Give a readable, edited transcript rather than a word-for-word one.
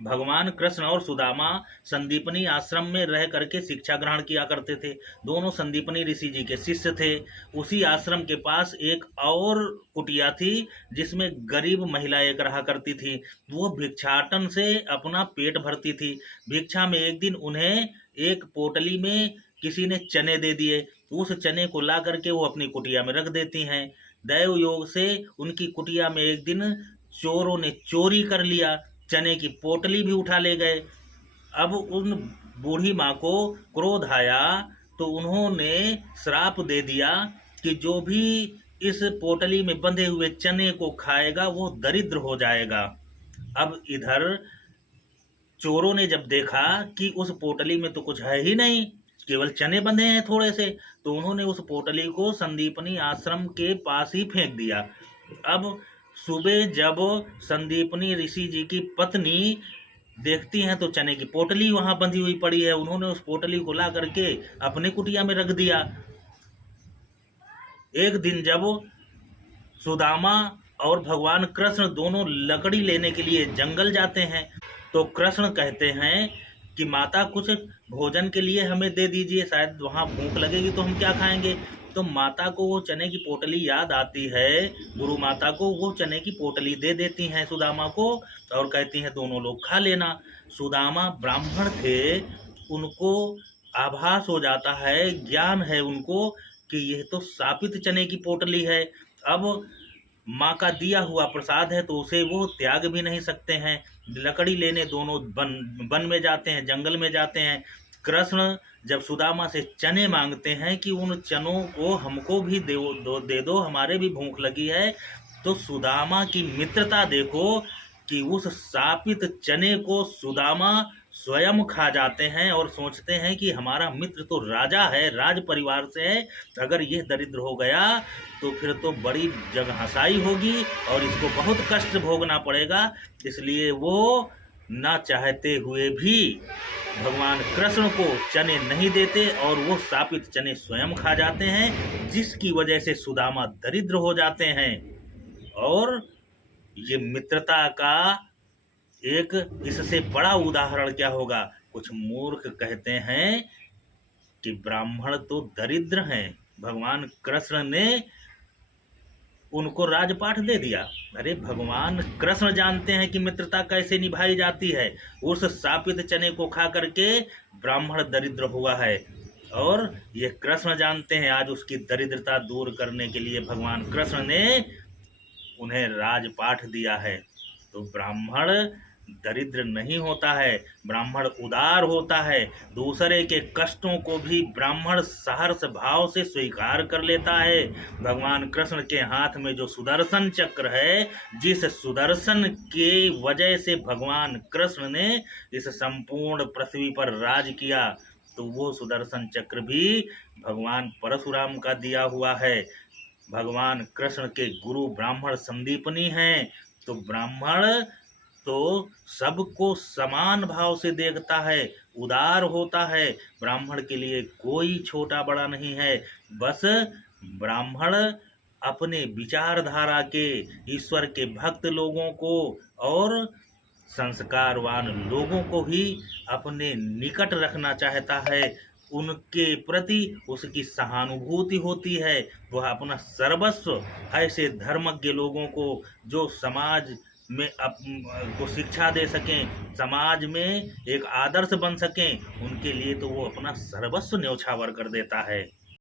भगवान कृष्ण और सुदामा संदीपनी आश्रम में रह करके शिक्षा ग्रहण किया करते थे। दोनों संदीपनी ऋषि जी के शिष्य थे। उसी आश्रम के पास एक और कुटिया थी जिसमें गरीब महिला एक रहा करती थी। वो भिक्षाटन से अपना पेट भरती थी। भिक्षा में एक दिन उन्हें एक पोटली में किसी ने चने दे दिए। उस चने को ला करके वो अपनी कुटिया में रख देती हैं। दैव योग से उनकी कुटिया में एक दिन चोरों ने चोरी कर लिया। चने की पोटली भी उठा ले गए। अब उन बूढ़ी माँ को क्रोध आया तो उन्होंने श्राप दे दिया कि जो भी इस पोटली में बंधे हुए चने को खाएगा वो दरिद्र हो जाएगा। अब इधर चोरों ने जब देखा कि उस पोटली में तो कुछ है ही नहीं, केवल चने बंधे हैं थोड़े से, तो उन्होंने उस पोटली को संदीपनी आश्रम के पास ही फेंक दिया। अब सुबह जब संदीपनी ऋषि जी की पत्नी देखती हैं तो चने की पोटली वहां बंधी हुई पड़ी है। उन्होंने उस पोटली को ला करके अपने कुटिया में रख दिया। एक दिन जब सुदामा और भगवान कृष्ण दोनों लकड़ी लेने के लिए जंगल जाते हैं तो कृष्ण कहते हैं कि माता कुछ भोजन के लिए हमें दे दीजिए, शायद वहाँ भूख लगेगी तो हम क्या खाएंगे। तो माता को वो चने की पोटली याद आती है। गुरु माता को वो चने की पोटली दे देती हैं सुदामा को और कहती हैं दोनों लोग खा लेना। सुदामा ब्राह्मण थे, उनको आभास हो जाता है, ज्ञान है उनको कि यह तो शापित चने की पोटली है। अब माँ का दिया हुआ प्रसाद है तो उसे वो त्याग भी नहीं सकते हैं। लकड़ी लेने दोनों वन में जाते हैं, जंगल में जाते हैं। कृष्ण जब सुदामा से चने मांगते हैं कि उन चनों को हमको भी दे दो, हमारे भी भूख लगी है, तो सुदामा की मित्रता देखो कि उस शापित चने को सुदामा स्वयं खा जाते हैं और सोचते हैं कि हमारा मित्र तो राजा है, राज परिवार से है, अगर यह दरिद्र हो गया तो फिर तो बड़ी जगहंसाई होगी और इसको बहुत कष्ट भोगना पड़ेगा। इसलिए वो ना चाहते हुए भी भगवान कृष्ण को चने नहीं देते और वो शापित चने स्वयं खा जाते हैं, जिसकी वजह से सुदामा दरिद्र हो जाते हैं। और ये मित्रता का एक इससे बड़ा उदाहरण क्या होगा। कुछ मूर्ख कहते हैं कि ब्राह्मण तो दरिद्र हैं, भगवान कृष्ण ने उनको राजपाट दे दिया। अरे भगवान कृष्ण जानते हैं कि मित्रता कैसे निभाई जाती है। उस शापित चने को खा करके ब्राह्मण दरिद्र हुआ है और ये कृष्ण जानते हैं। आज उसकी दरिद्रता दूर करने के लिए भगवान कृष्ण ने उन्हें राजपाट दिया है। तो ब्राह्मण दरिद्र नहीं होता है, ब्राह्मण उदार होता है। दूसरे के कष्टों को भी ब्राह्मण सहर्ष भाव से स्वीकार कर लेता है। भगवान कृष्ण के हाथ में जो सुदर्शन चक्र है, जिस सुदर्शन के वजह से भगवान कृष्ण ने इस संपूर्ण पृथ्वी पर राज किया, तो वो सुदर्शन चक्र भी भगवान परशुराम का दिया हुआ है। भगवान कृष्ण के गुरु ब्राह्मण संदीपनी हैं, तो ब्राह्मण तो सबको समान भाव से देखता है, उदार होता है। ब्राह्मण के लिए कोई छोटा बड़ा नहीं है। बस ब्राह्मण अपने विचारधारा के, ईश्वर के भक्त लोगों को और संस्कारवान लोगों को ही अपने निकट रखना चाहता है। उनके प्रति उसकी सहानुभूति होती है। वह अपना सर्वस्व ऐसे धर्मज्ञ लोगों को जो समाज में को शिक्षा दे सकें, समाज में एक आदर्श बन सकें, उनके लिए तो वो अपना सर्वस्व न्यौछावर कर देता है।